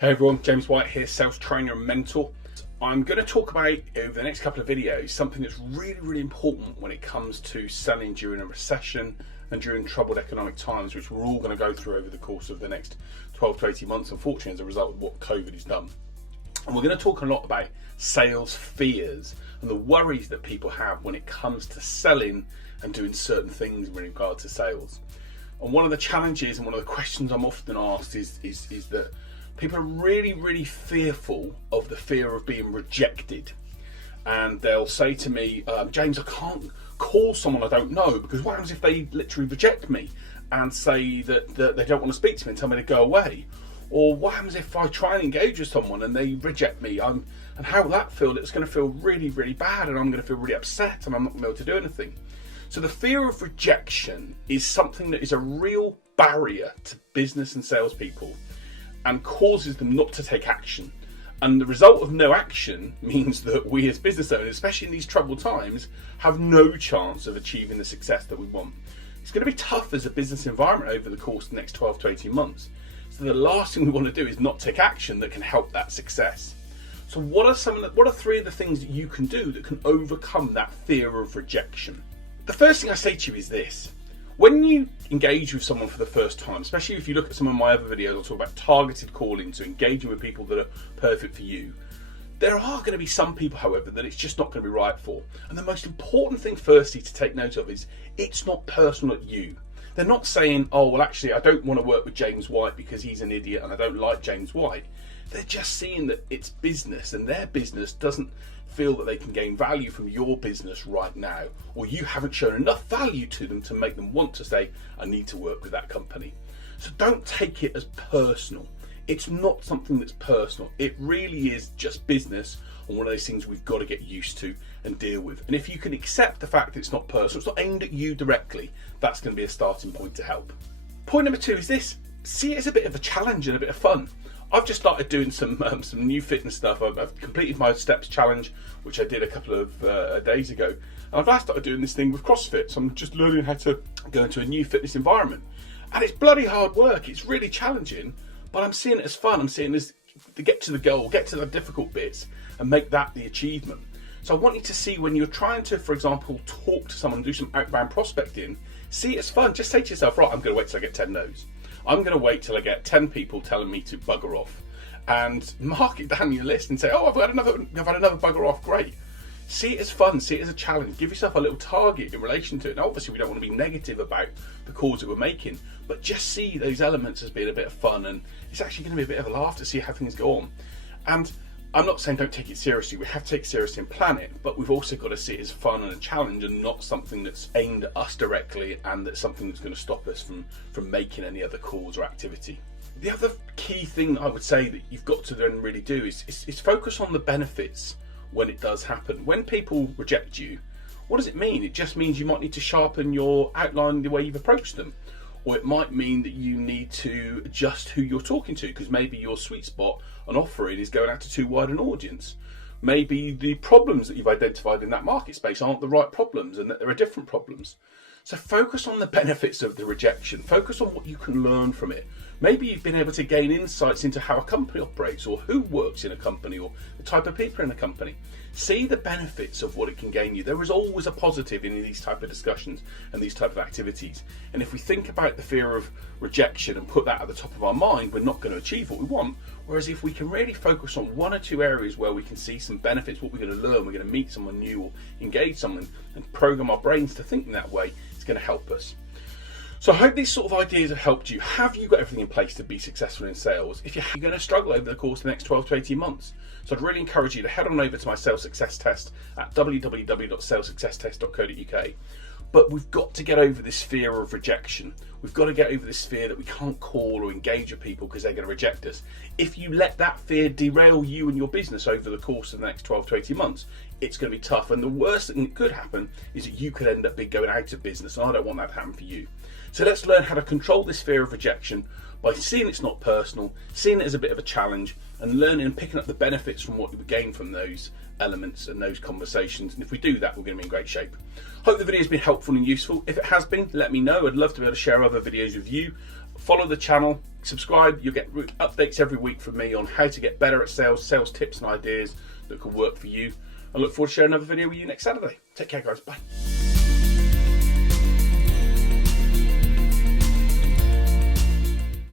Hey everyone, James White here, sales trainer and mentor. I'm going to talk about over the next couple of videos something that's really important when it comes to selling during a recession and during troubled economic times, which we're all going to go through over the course of the next 12 to 18 months, unfortunately, as a result of what COVID has done. And we're going to talk a lot about sales fears and the worries that people have when it comes to selling and doing certain things in regard to sales. And one of the challenges and one of the questions I'm often asked is that people are really fearful of the fear of being rejected. And they'll say to me, James, I can't call someone I don't know because what happens if they literally reject me and say that they don't want to speak to me and tell me to go away? Or what happens if I try and engage with someone and they reject me? And how will that feel? It's going to feel really bad, and I'm going to feel really upset, and I'm not going to be able to do anything. So the fear of rejection is something that is a real barrier to business and salespeople, and causes them not to take action. And the result of no action means that we as business owners, especially in these troubled times, have no chance of achieving the success that we want. It's going to be tough as a business environment over the course of the next 12 to 18 months. So the last thing we want to do is not take action that can help that success. So what are three of the things that you can do that can overcome that fear of rejection? The first thing I say to you is this. When you engage with someone for the first time, especially if you look at some of my other videos, I'll talk about targeted calling, so engaging with people that are perfect for you. There are going to be some people, however, that it's just not going to be right for. And the most important thing firstly to take note of is it's not personal at you. They're not saying, oh, well, actually, I don't want to work with James White because he's an idiot and I don't like James White. They're just seeing that it's business, and their business doesn't feel that they can gain value from your business right now, or you haven't shown enough value to them to make them want to say, I need to work with that company. So don't take it as personal. It's not something that's personal. It really is just business, and one of those things we've got to get used to and deal with. And if you can accept the fact that it's not personal, it's not aimed at you directly, that's going to be a starting point to help. Point number two is this: see it as a bit of a challenge and a bit of fun. I've just started doing some new fitness stuff. I've completed my steps challenge, which I did a couple of days ago. And I've now started doing this thing with CrossFit. So I'm just learning how to go into a new fitness environment. And it's bloody hard work. It's really challenging, but I'm seeing it as fun. I'm seeing it as to get to the goal, get to the difficult bits, and make that the achievement. So I want you to see when you're trying to, for example, talk to someone, do some outbound prospecting, see it as fun. Just say to yourself, right, I'm going to wait till I get 10 no's. I'm going to wait till I get 10 people telling me to bugger off, and mark it down your list and say, oh, I've had another bugger off. Great. See it as fun. See it as a challenge. Give yourself a little target in relation to it. Now, obviously, we don't want to be negative about the calls that we're making, but just see those elements as being a bit of fun, and it's actually going to be a bit of a laugh to see how things go on. And I'm not saying don't take it seriously. We have to take it seriously and plan it, but we've also got to see it as fun and a challenge, and not something that's aimed at us directly, and that's something that's going to stop us from making any other calls or activity. The other key thing I would say that you've got to then really do is focus on the benefits when it does happen. When people reject you, what does it mean? It just means you might need to sharpen your outline, the way you've approached them. Or it might mean that you need to adjust who you're talking to, because maybe your sweet spot on offering is going out to too wide an audience. Maybe the problems that you've identified in that market space aren't the right problems, and that there are different problems. So focus on the benefits of the rejection. Focus on what you can learn from it. Maybe you've been able to gain insights into how a company operates, or who works in a company, or the type of people in a company. See the benefits of what it can gain you. There is always a positive in these type of discussions and these type of activities. And if we think about the fear of rejection and put that at the top of our mind, we're not going to achieve what we want. Whereas if we can really focus on one or two areas where we can see some benefits, what we're going to learn, we're going to meet someone new or engage someone, and program our brains to think in that way, it's going to help us. So I hope these sort of ideas have helped you. Have you got everything in place to be successful in sales? If you're going to struggle over the course of the next 12 to 18 months. So I'd really encourage you to head on over to my sales success test at www.salessuccesstest.co.uk. But we've got to get over this fear of rejection. We've got to get over this fear that we can't call or engage with people because they're going to reject us. If you let that fear derail you and your business over the course of the next 12 to 18 months, it's going to be tough. And the worst thing that could happen is that you could end up going out of business. And I don't want that to happen for you. So let's learn how to control this fear of rejection by seeing it's not personal, seeing it as a bit of a challenge, and learning and picking up the benefits from what we gain from those elements and those conversations. And if we do that, we're going to be in great shape. Hope the video has been helpful and useful. If it has been, let me know. I'd love to be able to share other videos with you follow the channel, subscribe. You'll get updates every week from me on how to get better at sales, sales tips and ideas that can work for you. I look forward to sharing another video with you next Saturday. Take care, guys. Bye.